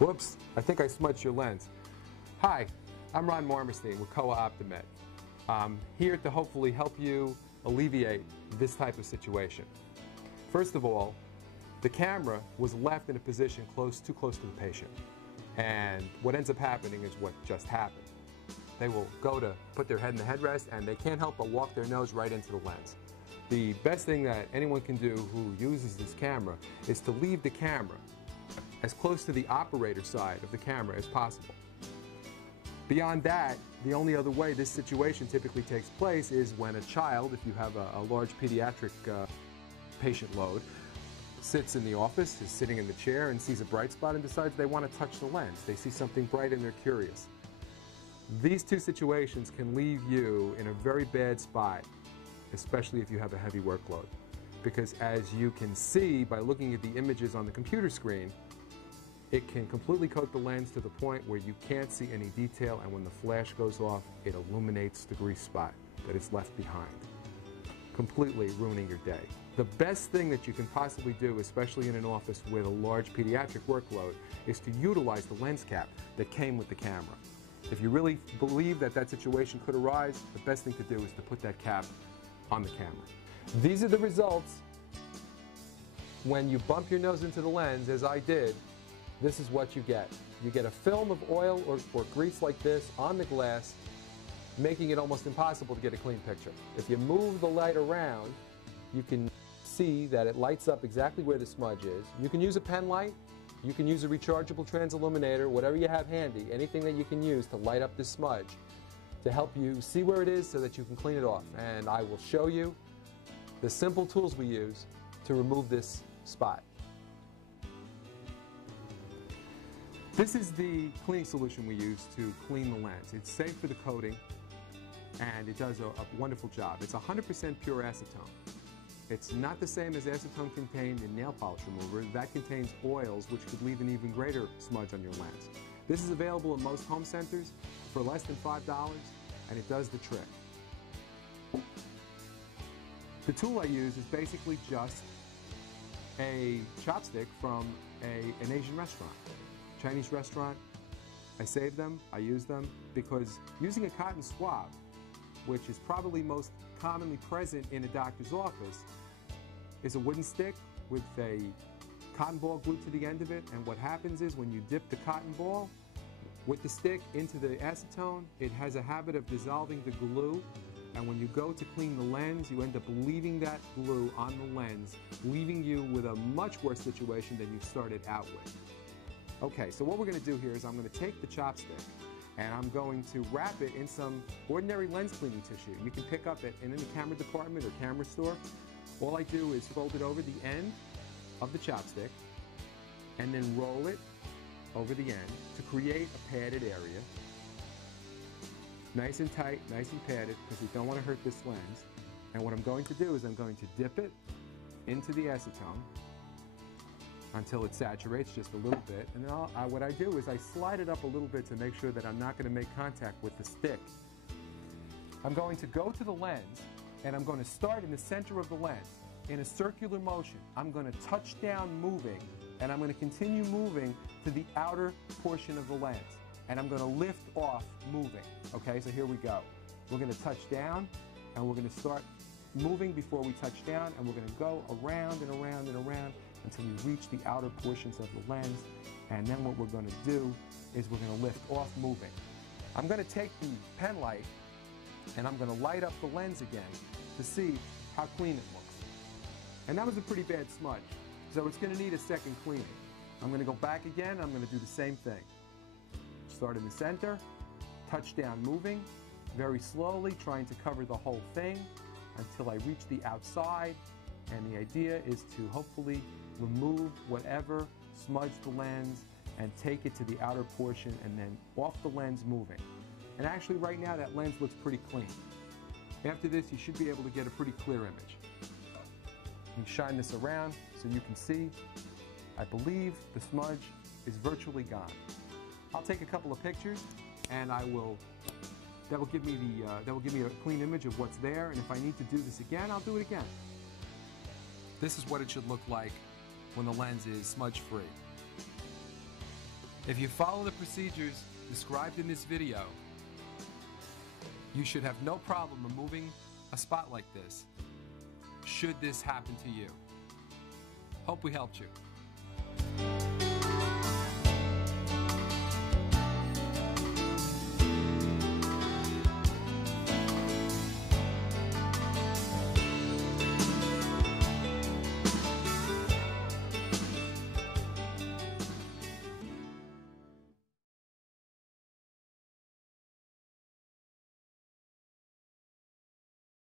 Whoops, I think I smudged your lens. Hi, I'm Ron Marmerstein with Kowa Optimed. I'm here to hopefully help you alleviate this type of situation. First of all, the camera was left in a position too close to the patient. And what ends up happening is what just happened. They will go to put their head in the headrest and they can't help but walk their nose right into the lens. The best thing that anyone can do who uses this camera is to leave the camera as close to the operator side of the camera as possible. Beyond that, the only other way this situation typically takes place is when a child, if you have a large pediatric patient load, sits in the office, is sitting in the chair and sees a bright spot and decides they want to touch the lens. They see something bright and they're curious. These two situations can leave you in a very bad spot, especially if you have a heavy workload. Because as you can see by looking at the images on the computer screen, it can completely coat the lens to the point where you can't see any detail, and when the flash goes off, it illuminates the grease spot that is left behind, completely ruining your day. The best thing that you can possibly do, especially in an office with a large pediatric workload, is to utilize the lens cap that came with the camera. If you really believe that that situation could arise, the best thing to do is to put that cap on the camera. These are the results when you bump your nose into the lens, as I did. This is what you get. You get a film of oil or grease like this on the glass, making it almost impossible to get a clean picture. If you move the light around, you can see that it lights up exactly where the smudge is. You can use a pen light, you can use a rechargeable transilluminator, whatever you have handy, anything that you can use to light up this smudge to help you see where it is so that you can clean it off. And I will show you the simple tools we use to remove this spot. This is the cleaning solution we use to clean the lens. It's safe for the coating and it does a wonderful job. It's 100% pure acetone. It's not the same as acetone contained in nail polish remover. That contains oils which could leave an even greater smudge on your lens. This is available in most home centers for less than $5 and it does the trick. The tool I use is basically just a chopstick from an Asian restaurant. Chinese restaurant. I save them, I use them, because using a cotton swab, which is probably most commonly present in a doctor's office, is a wooden stick with a cotton ball glued to the end of it, and what happens is when you dip the cotton ball with the stick into the acetone, it has a habit of dissolving the glue, and when you go to clean the lens, you end up leaving that glue on the lens, leaving you with a much worse situation than you started out with. Okay, so what we're going to do here is I'm going to take the chopstick and I'm going to wrap it in some ordinary lens cleaning tissue. You can pick up it in any camera department or camera store. All I do is fold it over the end of the chopstick and then roll it over the end to create a padded area. Nice and tight, nice and padded, because we don't want to hurt this lens. And what I'm going to do is I'm going to dip it into the acetone until it saturates just a little bit, and then what I do is I slide it up a little bit to make sure that I'm not going to make contact with the stick. I'm going to go to the lens and I'm going to start in the center of the lens in a circular motion. I'm going to touch down moving and I'm going to continue moving to the outer portion of the lens, and I'm going to lift off moving. Okay, so here we go. We're going to touch down and we're going to start moving before we touch down, and we're going to go around and around and around until we reach the outer portions of the lens, and then what we're going to do is we're going to lift off moving. I'm going to take the pen light and I'm going to light up the lens again to see how clean it looks. And that was a pretty bad smudge, so it's going to need a second cleaning. I'm going to go back again, I'm going to do the same thing. Start in the center, touch down moving, very slowly trying to cover the whole thing until I reach the outside, and the idea is to hopefully remove whatever smudged the lens and take it to the outer portion and then off the lens moving. And actually right now that lens looks pretty clean. After this you should be able to get a pretty clear image. You can shine this around so you can see. I believe the smudge is virtually gone. I'll take a couple of pictures and that will give me a clean image of what's there, and if I need to do this again, I'll do it again. This is what it should look like when the lens is smudge free. If you follow the procedures described in this video, you should have no problem removing a spot like this, should this happen to you. Hope we helped you.